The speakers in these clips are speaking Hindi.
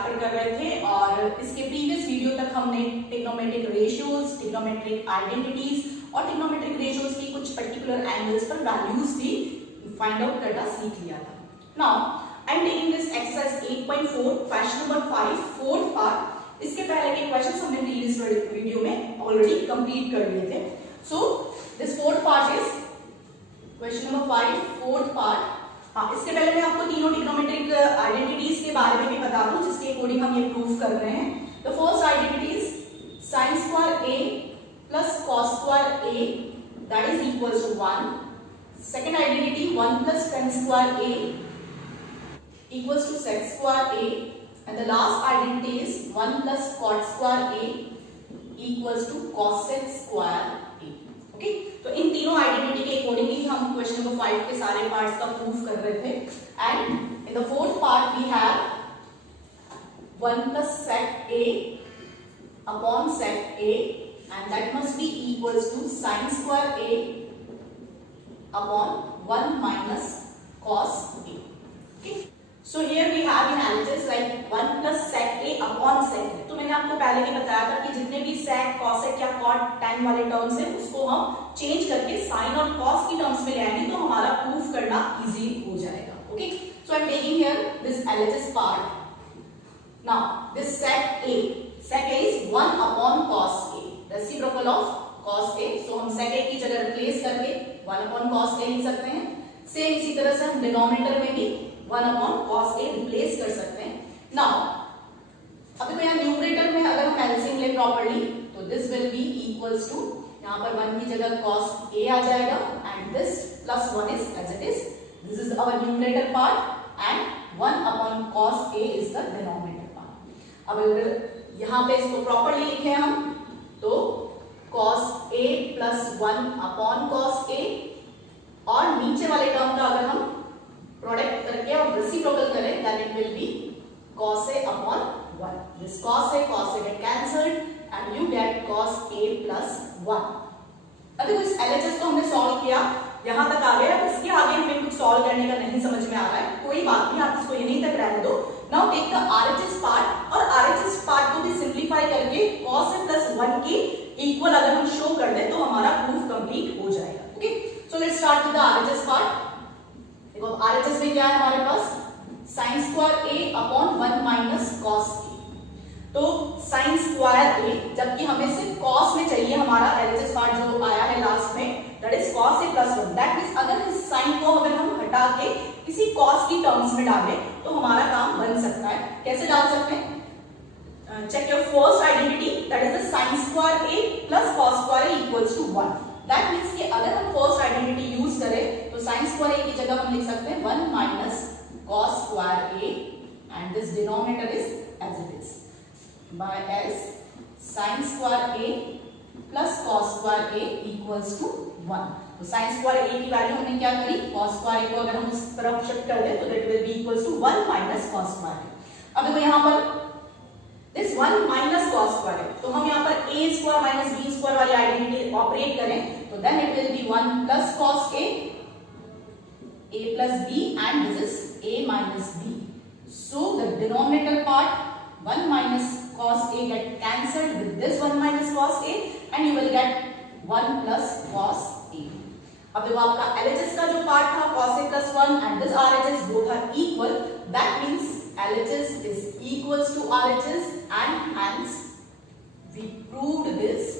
चैप्टर कर रहे थे और इसके प्रीवियस वीडियो तक हमने ट्रिग्नोमेट्रिक रेशियोज, ट्रिग्नोमेट्रिक आइडेंटिटीज और ट्रिग्नोमेट्रिक रेशियोज की कुछ पर्टिकुलर एंगल्स पर वैल्यूज भी फाइंड आउट करना सीख लिया था. Now I am taking this exercise 8.4 question number 5 fourth part. इसके पहले के क्वेश्चंस हमने प्रीवियस वीडियो में ऑलरेडी कंप्लीट कर लिए थे. So this fourth part is question number 5 fourth part. हाँ, इसके पहले मैं आपको तीनों ट्रिग्नोमेट्रिक आइडेंटिटीज के बारे में भी बता दूं जिसके अकॉर्डिंग हम ये प्रूव कर रहे हैं. The first identity is sin square a plus cos square a that is equals to 1. Second identity 1 plus tan square a equals to sec square a, and the last identity is 1 plus cot square a equals to cosec square a. Okay, तो इन तीनों आइडेंटिटी के अकॉर्डिंगली हम क्वेश्चन नंबर 5 के सारे पार्ट्स का प्रूफ कर रहे थे. And in the fourth part we have 1 plus sec a upon sec a and that must be equals to sin square a upon 1 minus cos a. Okay, so here we have in analysis like 1 plus sec a upon sec a. तो मैंने आपको पहले ही बताया था कि जितने भी sec, cosec या cot, tan वाले टर्म्स हैं उसको हम चेंज करके sin और cos की टर्म्स में ले आएंगे तो हमारा प्रूफ करना इजी हो जाएगा. Okay, so I am taking here this LHS part. Now this sec a is 1 upon cos a, reciprocal of cos a. सो हम sec a की जगह रिप्लेस करके 1 upon cos a लिख सकते हैं. सेम इसी तरह से हम डिनोमिनेटर में भी 1 upon cos a रिप्लेस कर सकते हैं. नाउ अभी तो यहाँ न्यूमरेटर में अगर हम एलसीएम ले प्रॉपर्ली तो this will be equals to, यहाँ पर 1 की जगह cos a आ जाएगा and this plus 1 is as it is. This is our numerator part and 1 upon cos a is the denominator part. अब अगर यहाँ पे इसको प्रॉपर्ली लिखे हम तो cos a plus 1 upon cos a और नीचे वाले टर्म का अगर हम प्रोडक्ट करके और रेसिप्रोकल करें then it will be cos a upon 1. This cos a get cancelled and you get cos a plus 1. अभी इस LHS को हमने सॉल्व किया, यहाँ तक आ गया. इसके आगे हमें कुछ सॉल्व करने का नहीं समझ में आ रहा है, कोई बात नहीं, आप इसको यहीं तक रहने दो. Now take the RHS part और RHS पार्ट को भी सिंप्लीफाई करके cos a plus 1 की इक्वल अगर हम शो कर दें तो हमारा प्रूफ कंप्लीट हो जाएगा. Okay, so let's start with the RHS part. देखो RHS में क्या है हमारे पास sin square a upon 1 minus cos a. तो sin स्क्वायर a जबकि हमें सिर्फ cos में चाहिए, हमारा LHS पार्ट जो आया है लास्ट में that is cos a plus 1. That means अगर इस sin को अगर हम हटा के किसी cos की टर्म्स में डालें तो हमारा काम बन सकता है. कैसे डाल सकते हैं? Check your first identity that is the sin square a plus cos square a equals to 1. That means कि अगर हम फर्स्ट आइडेंटिटी यूज करें तो sin स्क्वायर a की जगह हम लिख सकते हैं 1 minus cos square a and this denominator is as it is by as sin square a plus cos square a equals to 1. तो sin स्क्वायर a की वैल्यू हमने क्या करी, cos स्क्वायर a को अगर हम उस तरफ शिफ्ट कर दें तो that will be equals to 1 minus cos square a. अब देखो यहाँ पर this 1 minus cos square a, तो हम यहाँ पर a square minus b square वाली आइडेंटिटी ऑपरेट करें तो then it will be 1 plus cos a plus b and this is a minus b. So the denominator part 1 minus cos a get cancelled with this 1 minus cos a and you will get 1 plus cos a. अब देखो आपका LHS का जो पार्ट था cos a plus 1 and this RHS both are equal. That means LHS is equals to RHS and hence we proved this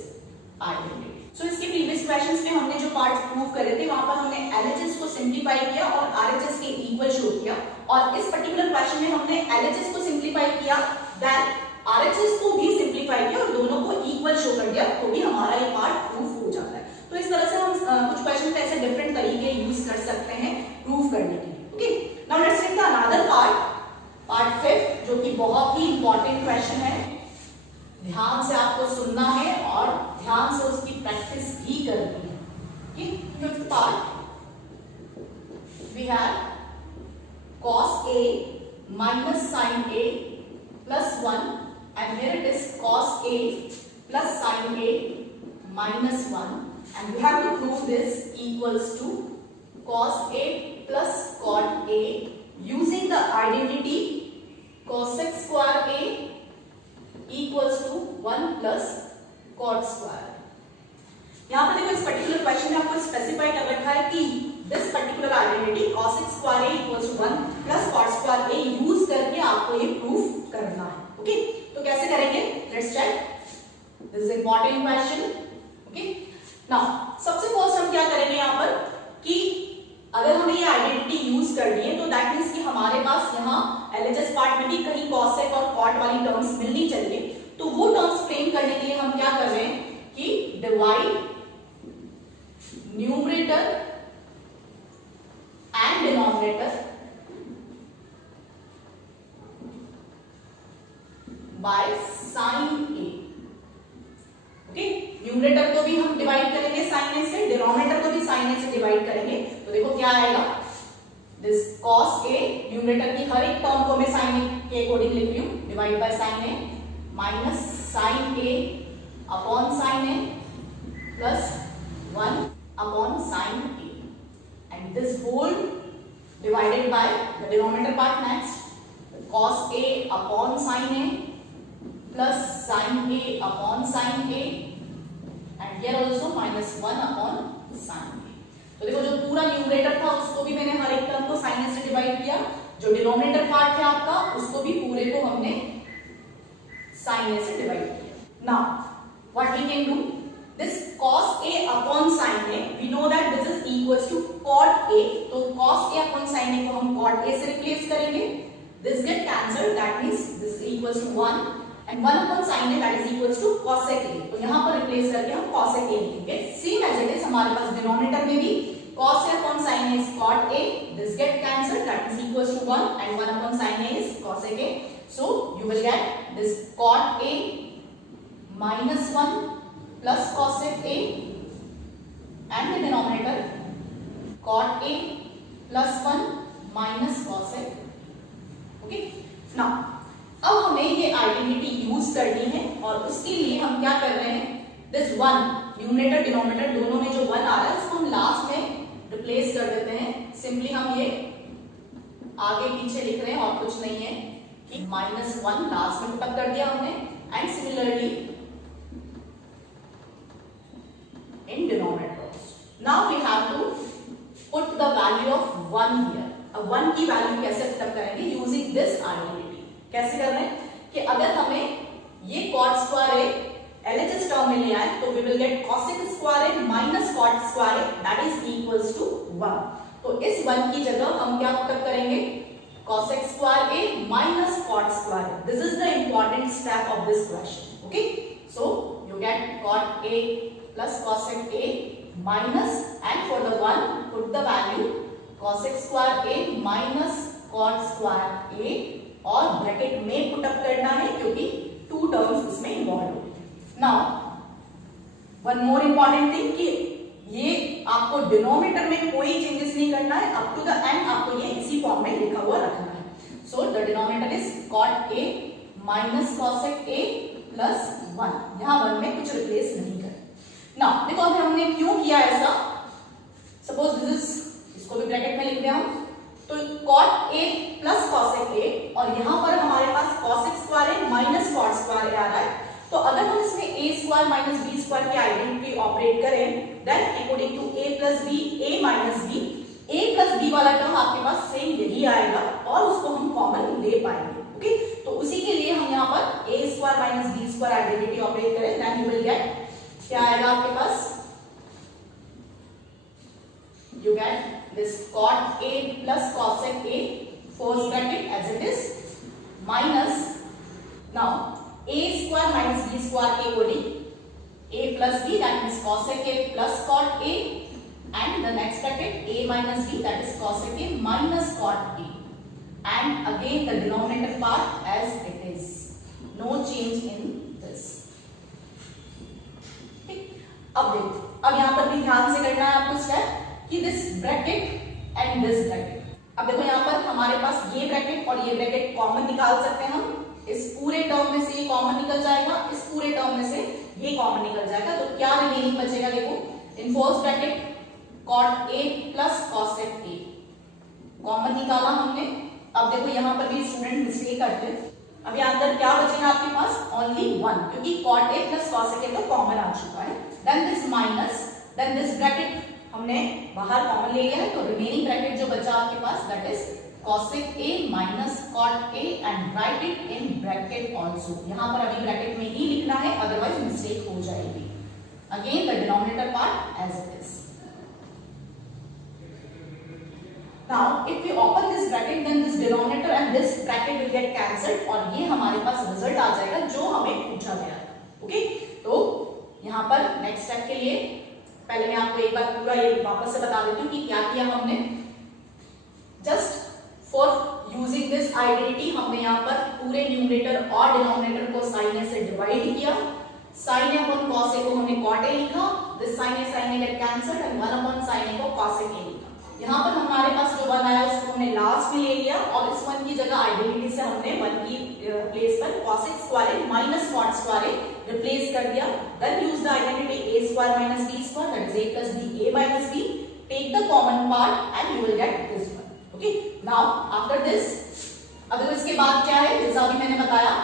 identity. So इसके प्रीवियस क्वेश्चंस में हमने जो पार्ट्स प्रूव करे थे वहां पर हमने LHS को सिंप्लीफाई किया और RHS के इक्वल शो किया और इस पर्टिकुलर क्वेश्चन में हमने LHS को सिंप्लीफाई किया देन RHS को भी सिंप्लीफाई किया और दोनों को इक्वल शो कर दिया तो भी हमारा ये पार्ट प्रूफ हो जाता है. तो इस तरह से हम कुछ क्वेश्चन ऐसे डिफरेंट तरीके यूज कर सकते हैं प्रूफ करने के लिए. Okay, now let's take the another part 5 जो कि बहुत ही इंपॉर्टेंट क्वेश्चन है. ध्यान से आपको सुनना है और ध्यान से उसकी प्रैक्टिस भी करनी है. Okay, fifth part we have cos a minus sin a plus 1 and here it is cos a plus sin a minus 1 and we have to prove this equals to cos a plus cot a using the identity cosec square a equals to 1 plus cot square। यहाँ पर देखो इस पर्टिकुलर क्वेश्चन में आपको स्पेसिफाई कर रखा है कि this particular identity cosec square a equals to 1 plus cot square a use करके आपको ये प्रूफ करना है। ओके, तो कैसे करेंगे, let's check. This is important question. Okay, now सबसे फर्स्ट हम क्या करेंगे यहाँ पर कि अगर हमें ये आइडेंटिटी यूज करनी है तो दैट मींस कि हमारे पास यहाँ एलएचएस पार्ट में भी कहीं cosec और cot वाली टर्म्स मिलनी चाहिए। तो वो टर्म्स फ्रेम करने के लिए हम क्या कर रहे हैं कि divide numerator and denominator by sine A. Okay, numerator को भी हम डिवाइड करेंगे साइन ए से, डिनोमिनेटर को भी साइन ए से डिवाइड करेंगे। तो देखो क्या आएगा, दिस cos a, न्यूमरेटर की हर एक टर्म को मैं साइन ए के अकॉर्डिंग लिख रही हूं, divide by sine A minus sine A upon sine A plus 1 upon sine A, and this whole divided by the denominator part next cos a upon sine A plus sin a upon sin a and here also minus 1 upon sin a। तो देखो जो पूरा न्यूमरेटर था उसको भी मैंने हर एक टर्म को sin a से डिवाइड किया, जो डिनोमिनेटर पार्ट है आपका उसको भी पूरे को हमने sin a से डिवाइड किया। Now what we can do, this cos a upon sin a we know that this is equals to cot a, तो cos a upon sin a को हम cot a से रिप्लेस करेंगे, this get cancelled, that means this is equals to 1 and 1 upon sin a that is equals to cosec a। तो यहाँ पर रिप्लेस करके हम cosec a लिखेंगे, सेम एज इट इज हमारे पास डिनोमिनेटर में भी cos a upon sin a is cot a, this get cancelled, that is equals to 1 and 1 upon sin a is cosec a। So you will get this cot a minus 1 plus cosec a and the denominator cot a plus 1 minus cosec। Okay, now अब हमें ये आइडेंटिटी यूज करनी है और उसके लिए हम क्या कर रहे हैं, दिस 1 न्यूमरेटर डिनोमिनेटर दोनों में जो 1 आ रहा है उसको हम लास्ट में रिप्लेस कर देते हैं। सिंपली हम ये आगे पीछे लिख रहे हैं और कुछ नहीं है कि -1 लास्ट में पुट कर दिया हमने, and similarly in denominators. Now we have to put the value of 1 here. अब 1 की वैल्यू कैसे पुट करेंगे, यूजिंग दिस आइडेंटिटी। कैसे कर रहे हैं कि अगर हमें ये cot square a LHS term में ले आए तो we will get cosec square a minus cot square a that is equals to 1। तो इस 1 की जगह हम क्या पुट करेंगे, cosec square a minus cot square a। This is the important step of this question। Okay, so you get cot a plus cosec a minus, and for the 1 put the value cosec square a minus cot square a और ब्रैकेट में पुट अप करना है क्योंकि 2 टर्म्स इसमें इन्वॉल्व होंगे। Now one more important thing कि ये आपको डिनोमिनेटर में कोई चेंजेस नहीं करना है, अप टू द एंड आपको ये इसी फॉर्म में लिखा हुआ रखना है। So the denominator is cot a minus cosec a plus 1, यहाँ 1 में कुछ रिप्लेस नहीं करना। नाउ देखो अब हमने क्यों किया ऐसा, सपोज दिस इज, इसको भी ब्रैकेट में लिख दिया हम, तो cot a plus cosec a और यहाँ पर हमारे पास cosec square a minus cot square a आ रहा है। तो अगर हम इसमें a square minus b square की आइडेंटिटी ऑपरेट करें, then according to a plus b a minus b, a plus b वाला टर्म आपके पास सेम यही आएगा और उसको हम कॉमन ले पाएंगे। ओके, तो उसी के लिए हम यहाँ पर a square minus b square identity operate करें, देन यू विल गेट, क्या आएगा आपके पास, you get this cot a plus cosec a first bracket as it is minus, now a square minus b square के according a plus b that means cosec a plus cot a, and the next bracket a minus b that is cosec a minus cot a, and again the denominator part as it is, no change in this। अब देखो, अब यहाँ पर भी ध्यान से करना है आपको स्टेप कि this bracket and this bracket. अब देखो यहाँ पर हमारे पास ये ब्रैकेट और ये ब्रैकेट कॉमन निकाल सकते हैं हम, इस पूरे टर्म में से ये कॉमन निकल जाएगा, इस पूरे टर्म में से ये कॉमन निकल जाएगा, तो क्या रिमेनिंग बचेगा, देखो in first bracket cot a plus cosec a common निकाला हमने, अब देखो यहाँ पर भी स्टूडेंट मिस्टेक करते हैं। अब यहाँ अंदर क्या बचेगा आपके पास, ओनली 1, क्योंकि cot a plus cos a तो कॉमन आ चुका है। Then this minus, then this bracket हमने बाहर कॉमन ले लिया है, तो रिमेनिंग ब्रैकेट जो बचा आपके पास that is cosec a minus cot a and write it in bracket also। यहाँ पर अभी ब्रैकेट में ही लिखना है, अदरवाइज मिस्टेक हो जाएगी। Again the denominator part as it is. Now if we open this bracket then this denominator and this bracket will get cancelled और ये हमारे पास रिजल्ट आ जाएगा जो हमें पूछा गया है। ओके, तो यहाँ पर नेक्स्ट स्टेप के लिए पहले मैं आपको एक बार पूरा ये वापस से बता देती हूँ कि क्या किया हमने। Just for using this identity हमने यहाँ पर पूरे न्यूमरेटर और डिनोमिनेटर को साइन ए से डिवाइड किया। Sine A upon cos a को हमने कॉट ए लिखा, this sine a get cancelled and 1 upon sine a को कॉस ए लिखा। यहाँ पर हमारे पास जो 1 आया उसको हमने लास्ट में ले लिया और इस 1 की जगह आइडेंटिटी से हमने 1 की प्लेस पर cosec square A minus cot square A replace कर दिया। Then use the identity a square minus b square that is a plus b a minus b, take the common part and you will get this one. Okay, now after this अब इसके बाद क्या है, जैसा अभी मैंने बताया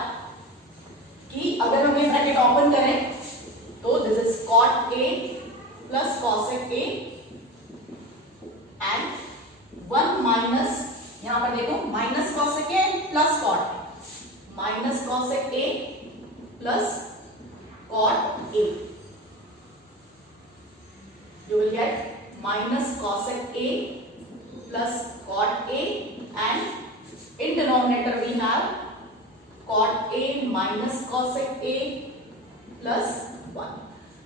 कि अगर हम ये ब्रैकेट ओपन करें तो this is cot a plus cosec a and 1 minus, यहां पर देखो minus cosec a plus cot, minus cosec a plus cot a, you will get minus cosec a plus cot a and in denominator we have cot a minus cosec a plus 1.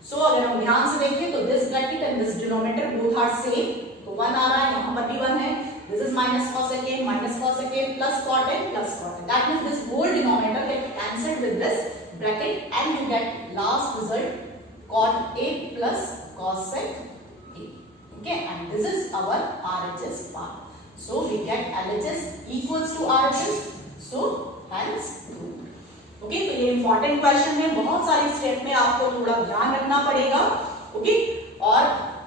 So अगर हम ध्यान से देखें तो this bracket and this denominator both are same, तो 1 आ रहा है, यहाँ पर भी 1 है। This is minus cosec a plus cot a plus cot a. That means this whole denominator get cancelled with this bracket and you get last result cot a plus cosec a. Okay, and this is our RHS part. So we get LHS equals to RHS. So hence true. Okay, तो ये इंपॉर्टेंट क्वेश्चन है, बहुत सारे स्टेप में आपको थोड़ा ध्यान रखना पड़ेगा। ओके, और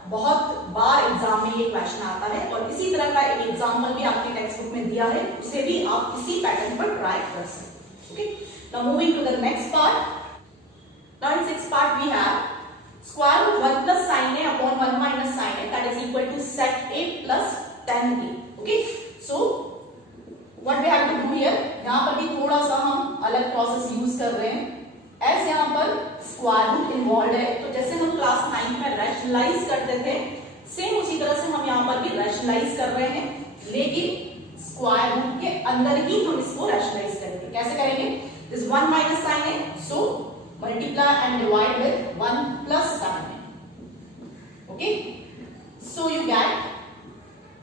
बहुत बार एग्जाम में ये क्वेश्चन आता है और इसी तरह का एक एग्जाम्पल भी आपके टेक्स्ट बुक में दिया है, उसे भी आप इसी पैटर्न पर ट्राई कर सकते हैं। Okay, now moving to the next part. Now in six part we have square root 1 plus sin a upon 1 minus sin a that is equal to sec a plus tan a। Okay, so what we have to do here, यहां पर भी थोड़ा सा हम अलग प्रोसेस यूज कर रहे हैं। एज यहां पर स्क्वायर रूट इन्वॉल्व है, तो जैसे हम क्लास 9 में रैशनलाइज करते थे सेम उसी तरह से हम यहां पर भी रैशनलाइज कर रहे हैं, लेकिन स्क्वायर रूट के अंदर ही हम इसको रैशनलाइज करेंगे। कैसे करेंगे, this 1 minus sin a, so multiply and divide with 1 plus sin a। Okay, so you gate,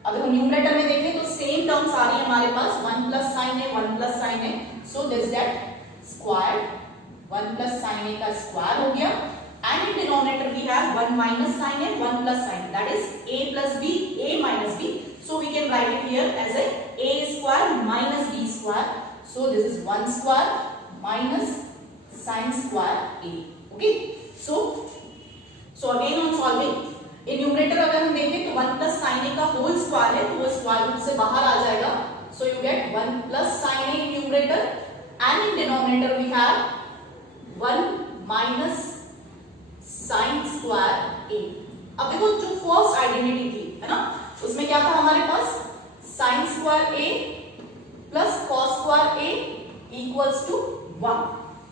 अगर हम न्यूमरेटर में देखें तो सेम टर्म्स आ रही है हमारे पास 1 plus sin a 1 plus sin a, so this get square 1 plus sin a का स्क्वायर हो गया and in denominator we have 1 minus sin a 1 plus sin a that is a plus b a minus b, so we can write it here as a square minus b square, so this is 1 square minus sin square a। Okay, so again on solving in numerator अगर हम देखें तो 1 प्लस sin a का होल स्क्वायर है, तो वो स्क्वायर रूट से बाहर आ जाएगा, so you get 1 plus sin a in numerator and in denominator we have 1 minus sin square a। अब देखो जो फर्स्ट आइडेंटिटी थी है ना, उसमें क्या था हमारे पास sin square a plus cos square a equals to 1।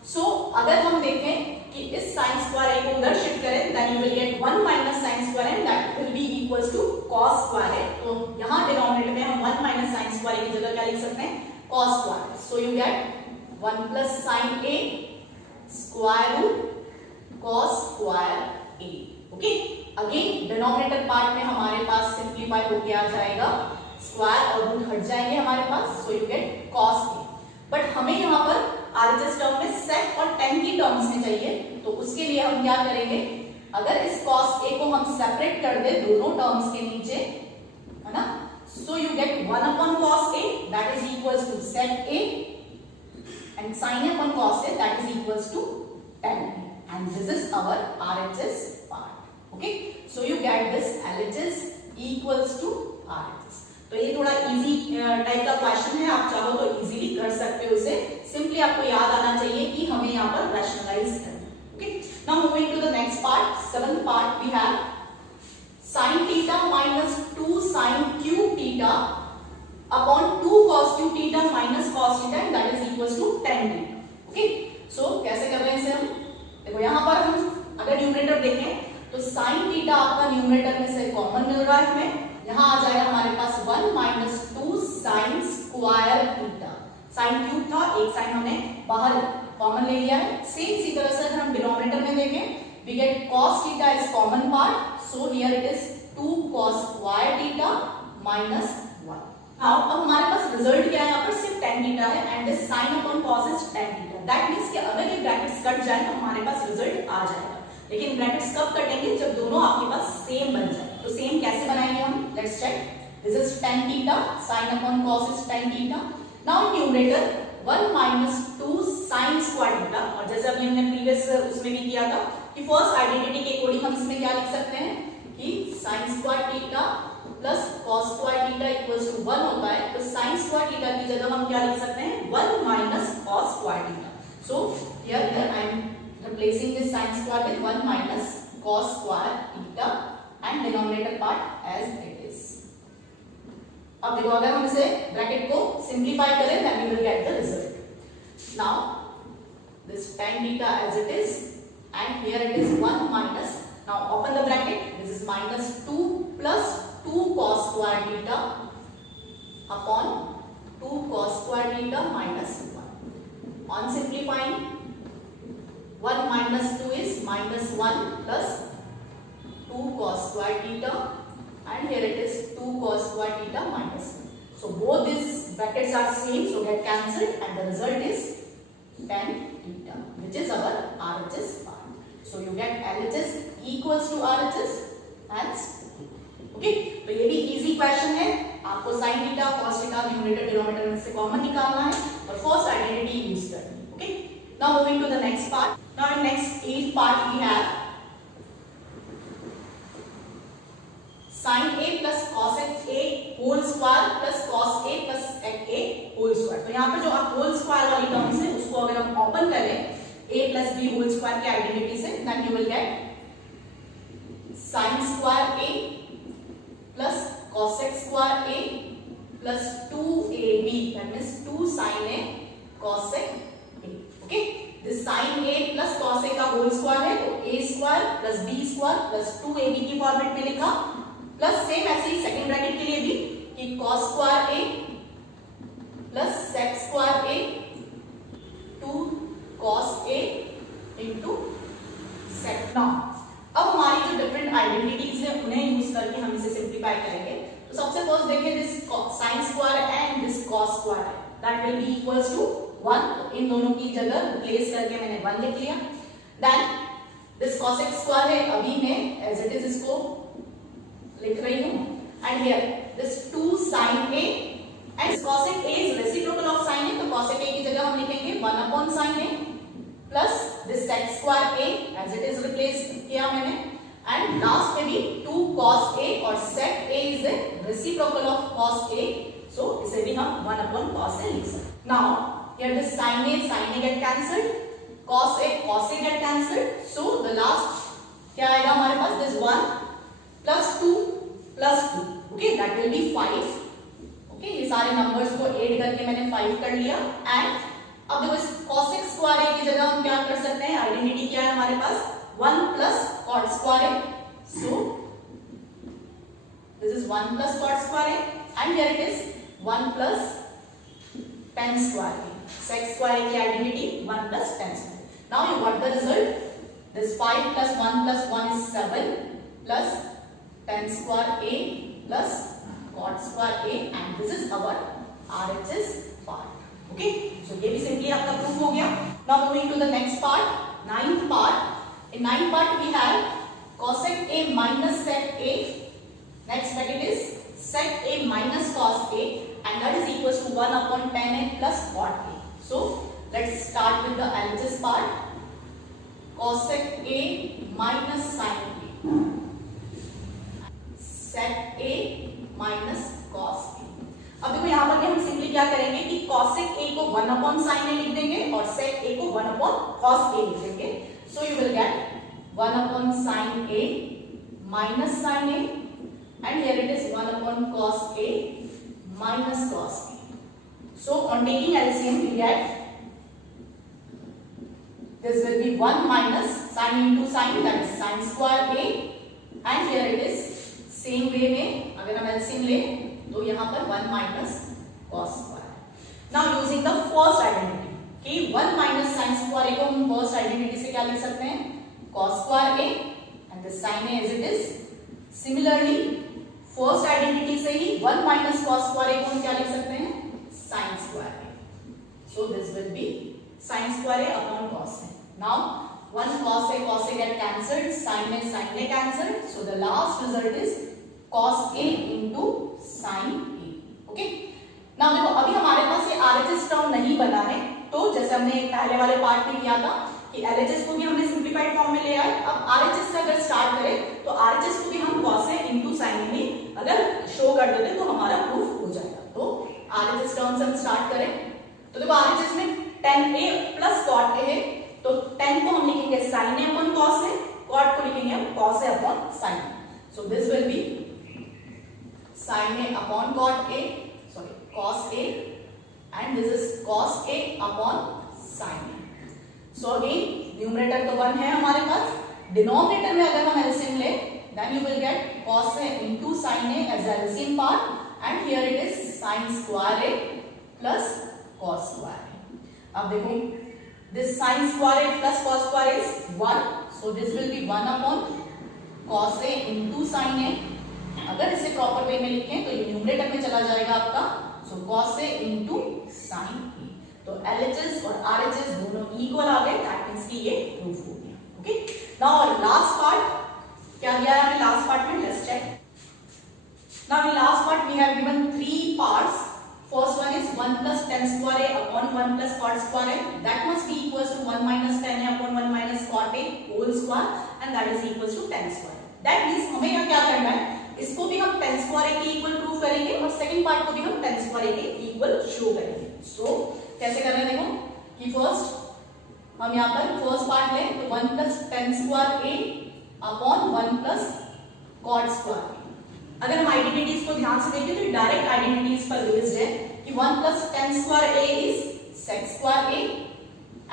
So अगर हम देखें कि इस sin स्क्वायर a को उधर शिफ्ट करें then you will get 1 minus sin square and that will be equals to cos square a। तो यहां डिनोमिनेटर में हम 1 माइनस sin स्क्वायर a की जगह क्या लिख सकते हैं, cos square. So you get 1 plus sin a square root cos square a। Okay, again denominator part में हमारे पास सिंप्लीफाई होके आ जाएगा, स्क्वायर और रूट हट जाएंगे हमारे पास, so you get cos a। But हमें यहाँ पर RHS टर्म में sec और tan की टर्म्स में चाहिए, तो उसके लिए हम क्या करेंगे, अगर इस cos a को हम सेपरेट कर दे दोनों टर्म्स के नीचे है ना, so you get 1 upon cos a that is equals to sec a and sin a upon cos a that is equals to tan a and this is our RHS part. Okay, so you get this LHS equals to RHS. तो ये थोड़ा इजी टाइप का क्वेश्चन है, आप चाहो तो इजीली कर सकते हो इसे। सिंपली आपको याद आना चाहिए कि हमें यहाँ पर रैशनलाइज करना है। Okay, now moving to the next part, 7th part we have sin theta minus 2 sin cube theta upon 2 cos cube theta minus cos theta and that is equals to tan theta. Okay, so कैसे कर रहे हैं इसे हम? देखो यहाँ पर हम अगर न्यूमरेटर देखें तो sin थीटा आपका न्यूमरेटर में से कॉमन मिल रहा है हमें, यहाँ आ जाएगा हमारे पास 1 minus 2 sin square theta. sin cube था, एक साइन हमने बाहर कॉमन ले लिया है। सेम इसी तरह से अगर हम डिनोमिनेटर में देखें we get cos theta is common part, so here it is 2 cos square theta minus 1. Now अब हमारे पास रिजल्ट क्या है, यहाँ पर सिर्फ tan theta है and this sin upon cos is tan theta. That means कि अगर ये ब्रैकेट्स कट जाए तो हमारे पास रिजल्ट आ जाएगा। लेकिन ब्रैकेट्स कब कटेंगे? जब दोनों आपके पास सेम बन जाए। तो सेम कैसे बनाएंगे हम? Let's check. This is tan theta, sin upon cos is tan theta. Now numerator 1 minus 2 sin square theta, और जैसे अभी हमने प्रीवियस उसमें भी किया था कि फर्स्ट आइडेंटिटी के अकॉर्डिंग हम इसमें क्या लिख सकते हैं कि sin square theta plus cos square theta equals to 1 होता है। तो sin स्क्वायर थीटा की जगह हम क्या लिख सकते हैं? 1 minus cos square theta. So here I am replacing this sin square with 1 minus cos square theta and denominator part as it is. अब देखो अगर हम इसे ब्रैकेट को सिंप्लीफाई करें then we will get the result. Now this tan theta as it is and here it is 1 minus, now open the bracket, this is minus 2 plus 2 cos square theta upon 2 cos square theta minus 1. On simplifying 1 minus 2 is minus 1 plus 2 cos square theta and here it is 2 cos square theta minus 1. So both these brackets are same, so get cancelled and the result is tan theta, which is our RHS part. So you get LHS equals to RHS as okay. तो ये भी इजी क्वेश्चन है, आपको sin theta cos theta numerator denominator में से कॉमन निकालना है और फर्स्ट आइडेंटिटी यूज करनी है। Okay, now moving to the next part. Now in next 8th part we have sin a plus cos a whole square plus cos a plus sec a whole square. तो यहाँ पर जो आप होल स्क्वायर वाली टर्म्स है उसको अगर हम ओपन करें a plus b whole square की आइडेंटिटी से, then you will get sin square a plus cosec square a plus 2ab, that means 2 sin a cosec a. Okay, this sin a plus cos a का होल स्क्वायर है तो a square plus b square plus 2ab की फॉर्मेट में लिखा, प्लस सेम ऐसे ही सेकंड ब्रैकेट के लिए भी कि cos square a plus sec square a 2 cos a into sec. Now अब हमारी जो डिफरेंट आइडेंटिटीज है उन्हें यूज करके हम इसे सिंप्लीफाई करेंगे। तो सबसे फर्स्ट देखिए this sin square and this cos square that will be equals to 1। इन दोनों की जगह रिप्लेस करके मैंने 1 लिख लिया। देन दिस cosec स्क्वायर है, अभी मैं एज इट इज इसको लिख रही हूं and here this 2 sin a and cosec a is reciprocal of sin a, तो cosec a की जगह हम लिखेंगे 1 upon sin a plus this sec square a as it is replace किया मैंने एंड लास्ट में भी 2 cos a और sec a is the reciprocal of cos a, so इसे भी हम 1 upon cos a लिख सकते। Now here this sin a get cancelled, cos a get cancelled, so the last क्या आएगा हमारे पास this 1 plus 2 plus 2, okay, that will be 5। Okay, ये सारे नंबर्स को ऐड करके मैंने 5 कर लिया एंड अब देखो इस cosec स्क्वायर a की जगह हम क्या कर सकते हैं, आइडेंटिटी क्या है हमारे पास 1 plus cot square a, so this is 1 plus cot square a and here it is 1 plus tan square a, sec square a की identity 1 plus tan square. now you got the result, this 5 plus 1 plus 1 is 7 plus tan square a plus cot square a and this is our RHS part। okay, so ये भी सिंपली आपका प्रूफ हो गया। now moving to the next part, 9th part। in 9th part we have cosec a minus sec a, next bracket is sec a minus cos a and that is equals to 1 upon tan a plus cot a। so let's start with the LHS part, cosec a minus sin a, sec a minus cos a। यहाँ पर भी हम सिंपली क्या करेंगे कि cosec a को 1 upon sin a लिख देंगे और sec a को 1 upon cos a लिख देंगे. So you will get 1 upon sin a minus sin a, and here it is 1 upon cos a minus cos a. So on taking LCM we get this will be 1 minus sin into sin, that is sin square a, and here it is same way में अगर हम LCM ले तो यहाँ पर 1 minus cos square. Now using the first identity कि 1 minus sin square a को हम first identity से क्या लिख सकते हैं, cos square a, and this sin a as it is. Similarly first identity से ही 1 minus cos square a को हम क्या लिख सकते हैं, sin square a. So this will be sin square a upon cos a. Now 1 cos a get cancelled, sin a cancelled. So the last result is cos a into sin a. Okay. Now देखो अभी हमारे पास ये RHS टर्म नहीं बना है, तो जैसे हमने पहले वाले पार्ट में किया था कि LHS को भी हमने सिंप्लीफाइड फॉर्म में ले आए. अब RHS से अगर स्टार्ट करें तो RHS को भी हम cos a into sin a में अगर शो कर देते तो हमारा प्रूफ हो जाएगा. तो RHS टर्म से हम स्टार्ट करें तो देखो RHS में tan a plus cot a है, तो tan को हम लिखेंगे sin a upon cos a, cot को लिखेंगे हम cos a upon sin a. So this will be sin a upon cos a, and this is cos a upon sin a. So again numerator तो 1 है हमारे पास, डिनोमिनेटर में अगर हम एलसीएम ले then you will get cos a into sin a as LCM part, and here it is sin square a plus cos square a. अब देखो this sin square a plus cos square a is 1, so this will be 1 upon cos a into sin a. अगर इसे प्रॉपर वे में लिखें तो ये न्यूमरेटर में चला जाएगा आपका, सो cos a into sin a. तो LHS और RHS दोनों इक्वल आ गए, दैट मींस कि ये प्रूफ हो गया. ओके, नाउ लास्ट पार्ट क्या दिया है हमें लास्ट पार्ट में, let's check. Now in last part we have given 3 parts. First one is 1 plus tan square a upon 1 plus cot square a, that must be equals to 1 minus tan a upon 1 minus cot a whole square, and that is equals to tan square. That means हमें यहाँ क्या करना है, इसको भी हम tan square a के इक्वल प्रूव करेंगे और सेकंड पार्ट को भी हम tan square a के इक्वल शो करेंगे. सो कैसे करना है देखो कि फर्स्ट हम यहाँ पर फर्स्ट पार्ट लें तो 1 plus tan square a upon 1 plus cot square a. अगर हम आइडेंटिटीज को ध्यान से देखें तो डायरेक्ट आइडेंटिटीज पर बेस्ड है कि 1 plus tan square a is sec square a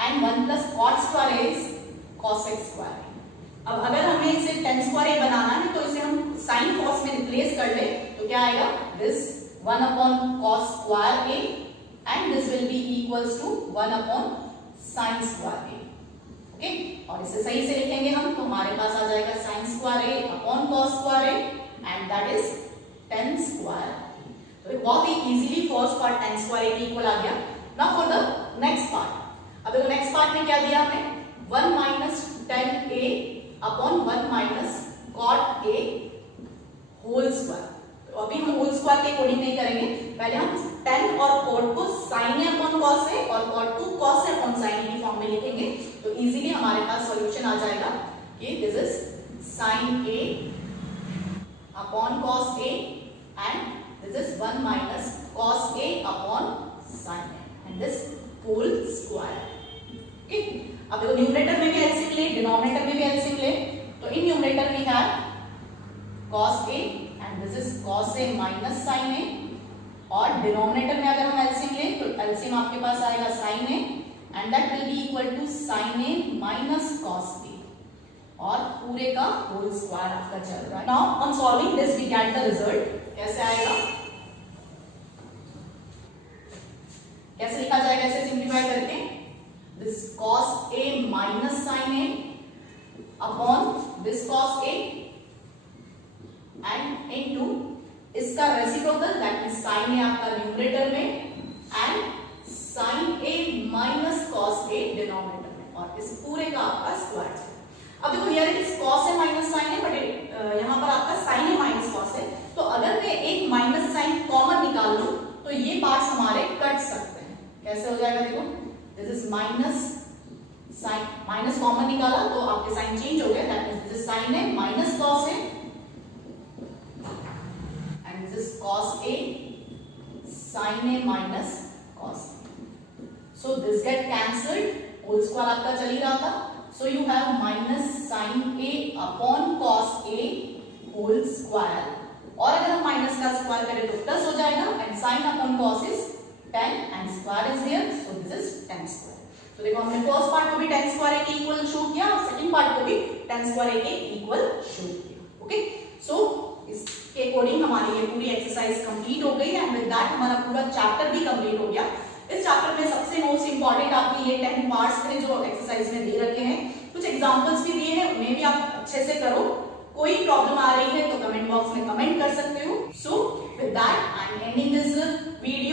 and 1 plus cot square a is cosec square a. अब अगर हमें इसे tan square a बनाना है तो इसे हम sin cos में रिप्लेस कर ले तो क्या आएगा, this 1 upon cos square a and this will be equals to 1 upon sin square a. Okay, और इसे सही से लिखेंगे हम तो हमारे पास आ जाएगा sin square a upon cos square a and that is tan square. तो बहुत ही easily first part tan square a के इक्वल आ गया. Now for the next part, अब देखो नेक्स्ट पार्ट में क्या दिया हमें, 1 minus tan a upon 1 minus cot a whole square. तो अभी हम होल स्क्वायर के कोडिंग नहीं करेंगे, पहले हम tan और cot को sin a upon cos a और cot को cos a upon sin a की फॉर्म में लिखेंगे तो इजीली हमारे पास सॉल्यूशन आ जाएगा कि this is sin a upon cos a and this is 1 minus cos a upon sin a and this whole square. Okay, अब देखो न्यूमरेटर में भी एलसीएम ले, डिनोमिनेटर में भी एलसीएम ले, तो in numerator we have cos a and this is cos a minus sin a, और डिनोमिनेटर में अगर हम एलसीएम ले तो एलसीएम आपके पास आएगा sin a and that will be equal to sin a minus cos a और पूरे का होल स्क्वायर आपका चल रहा है. Now on solving this we get the result. कैसे आएगा, कैसे लिखा जाएगा, ऐसे सिंप्लीफाई करके this cos a minus sin a upon this cos a and into इसका reciprocal that means sin a आपका न्यूमरेटर में and sin a minus cos a denominator में और इस पूरे का आपका स्क्वायर. अब देखो here it is cos a minus sin a, but यहाँ पर आपका sin a minus cos a, तो अगर मैं एक माइनस साइन कॉमन निकाल लूं तो ये पार्ट्स हमारे कट सकते हैं. कैसे हो जाएगा, देखो this is minus sine, minus common निकाला तो आपके साइन चेंज हो गए, that means this is sin a minus cos a and this is cos a sin a minus cos a. So this get cancelled, whole square आपका चल ही रहा था. So you have minus sin a upon cos a whole square. और अगर हम माइनस का स्क्वायर करें तो प्लस हो जाएगा, and sin upon cos is 10 and square is there, so this is 10 square. तो देखो हमने फर्स्ट पार्ट को भी 10 स्क्वायर a के इक्वल शो किया और सेकंड पार्ट को भी 10 स्क्वायर a के इक्वल शो किया. ओके, सो इसके अकॉर्डिंग हमारी ये पूरी एक्सरसाइज कंप्लीट हो गई एंड विद दैट हमारा पूरा चैप्टर भी कंप्लीट हो गया. इस चैप्टर में सबसे मोस्ट इंपॉर्टेंट आपके ये 10 पार्ट्स थे जो एक्सरसाइज में दे रखे हैं. कुछ एग्जांपल्स भी दिए हैं, उन्हें भी आप अच्छे से करो. कोई प्रॉब्लम आ रही है तो कमेंट बॉक्स में कमेंट कर सकते हो. So with that I am ending this video.